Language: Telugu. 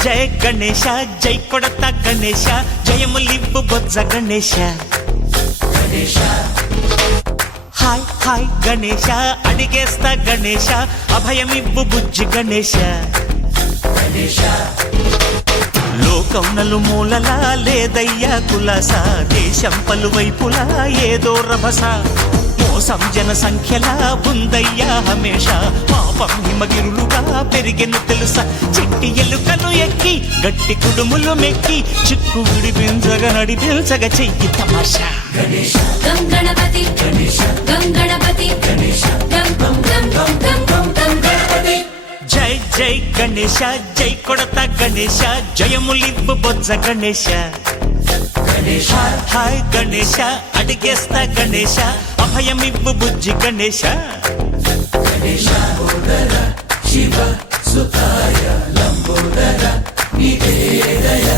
జయ గణేశ జై కొడత గణేశ జయములివ్వు బొజ్జ గణేశ హాయ్ హాయ్ గణేశ అడిగేస్తా గణేశ అభయమివ్వు బుజ్జి గణేశ లోకం నలుమూలలా లేదయ్యా కులాస దేశం పలువైపులా ఏదో రభస మోసం జన సంఖ్యలా ఉందయ్యా హమేష పాపం హిమగిరులుగా పెరిగెను తెలుసా చిట్టి ఎలుకలు ఎక్కి గట్టి కుడుములు మెక్కి చిక్కు విడిపించగా నడిపించగా చెయ్యి తమాషా గం గణపతి గం గణపతి గం గం గం గం గం గం గణపతి జై జై గణేశ జై కొడత గణేశ జయములివ్వు బొజ్జ గణేశ హాయ్ గణేశ అడిగేస్తా గణేశ అభయమివ్వు బుజ్జి గణేశ శివ సుతాయ లంబోదర నివేదయ